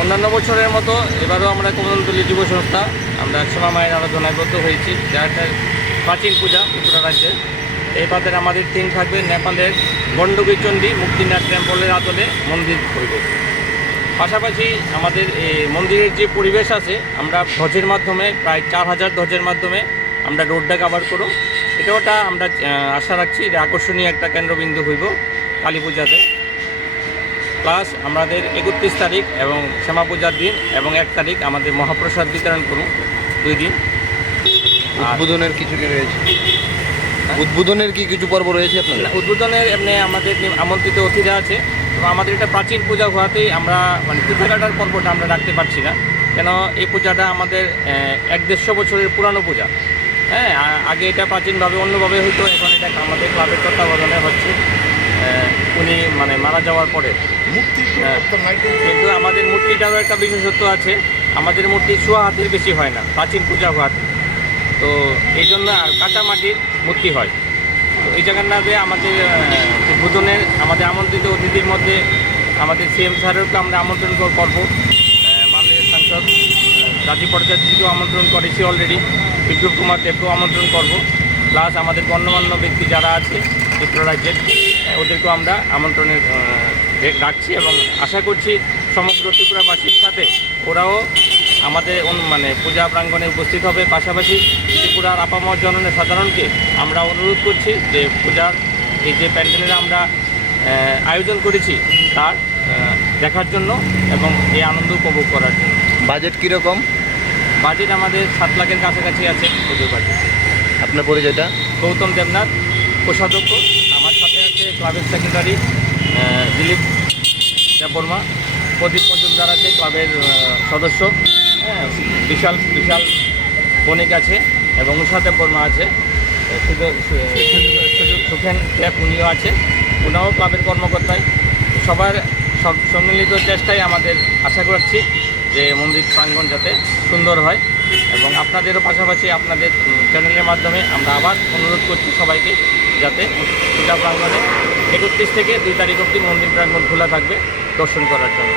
অন্যান্য বছরের মতো এবারও আমরা কমলতলী যুব সংস্থা আমরা শ্যামা মায়ের আরাধনায় ব্রত হয়েছি, যা একটা প্রাচীন পূজা ত্রিপুরা রাজ্যের। এই পাতের আমাদের থিম থাকবে নেপালের গণ্ডকীচণ্ডী মুক্তিনাথ টেম্পলের আদলে মন্দির করব। পাশাপাশি আমাদের মন্দিরের যে পরিবেশ আছে, আমরা ধ্বজের মাধ্যমে প্রায় 4000 ধ্বজের মাধ্যমে আমরা রোডটা কাভার করব। ওটা আমরা আশা রাখছি যে আকর্ষণীয় একটা কেন্দ্রবিন্দু হইব কালী পূজাতে। প্লাস আমাদের 31 তারিখ এবং শ্যামা পূজার দিন এবং 1 তারিখ আমাদের মহাপ্রসাদ বিতরণ করুন, 2 দিন। উদ্বোধনের কিছু কি রয়েছে? উদ্বোধনের কি কিছু পর্ব রয়েছে আপনাদের? উদ্বোধনের এমনি আমাদের আমন্ত্রিত অতিথিরা আছে, তো আমাদের এটা প্রাচীন পূজা হওয়াতেই আমরা মানে পিঠা কাটার পর্বটা আমরা রাখতে পারছি না, কেন এই পূজাটা আমাদের 150 বছরের পুরানো পূজা। হ্যাঁ, আগে এটা প্রাচীনভাবে অন্যভাবে হইতো, এখন এটা আমাদের ক্লাবের তত্ত্বাবধানে হচ্ছে। উনি মানে মারা যাওয়ার পরে কিন্তু আমাদের মূর্তিটারও একটা বিশেষত্ব আছে, আমাদের মূর্তি 100 হাতের বেশি হয় না প্রাচীন পূজা হওয়াতে, তো এই জন্য আর কাঁচা মাটির মূর্তি হয়। তো এই জায়গাটাতে আমাদের উদ্বোধনের আমাদের আমন্ত্রিত অতিথির মধ্যে আমাদের সিএম স্যারেরকে আমরা আমন্ত্রণ করবো, মাননীয় সাংসদ রাজীব ভট্টাচার্যকেও আমন্ত্রণ করেছি অলরেডি, বিপ্লব কুমার দেবকেও আমন্ত্রণ করব। প্লাস আমাদের গণ্যমান্য ব্যক্তি যারা আছে ত্রিপুরা রাজ্যের, ওদেরকেও আমরা আমন্ত্রণের রাখছি এবং আশা করছি সমগ্র ত্রিপুরাবাসীর সাথে ওরাও আমাদের মানে পূজা প্রাঙ্গণে উপস্থিত হবে। পাশাপাশি ত্রিপুরার আপামর জননের সাধারণকে আমরা অনুরোধ করছি যে পূজার এই যে প্যান্ডেলের আমরা আয়োজন করেছি তার দেখার জন্য এবং এই আনন্দ উপভোগ করার জন্য। বাজেট কীরকম? বাজেট আমাদের 7 লাখের কাছাকাছি আছে পুজোর বাজেট। আপনার পরিচয়টা? গৌতম দেবনাথ, কোষাধ্যক্ষ। আমার সাথে আছে ক্লাবের সেক্রেটারি দিলীপ দেববর্মা, প্রদীপ মজুমদার আছে ক্লাবের সদস্য, বিশাল বণিক আছে এবং উষা দেববর্মা আছে, সুখেন ক্যাপ উনিও আছে, ওনাও ক্লাবের কর্মকর্তায়। সবার সম্মিলিত চেষ্টায় আমাদের আশা করছি যে মন্দির প্রাঙ্গণ যাতে সুন্দর হয় এবং আপনাদেরও পাশাপাশি আপনাদের চ্যানেলের মাধ্যমে আমরা আবার অনুরোধ করছি সবাইকে যাতে পূজা প্রাঙ্গণে 31 থেকে 2 তারিখ অবধি মন্দির প্রাঙ্গণ খোলা থাকবে দর্শন করার জন্য।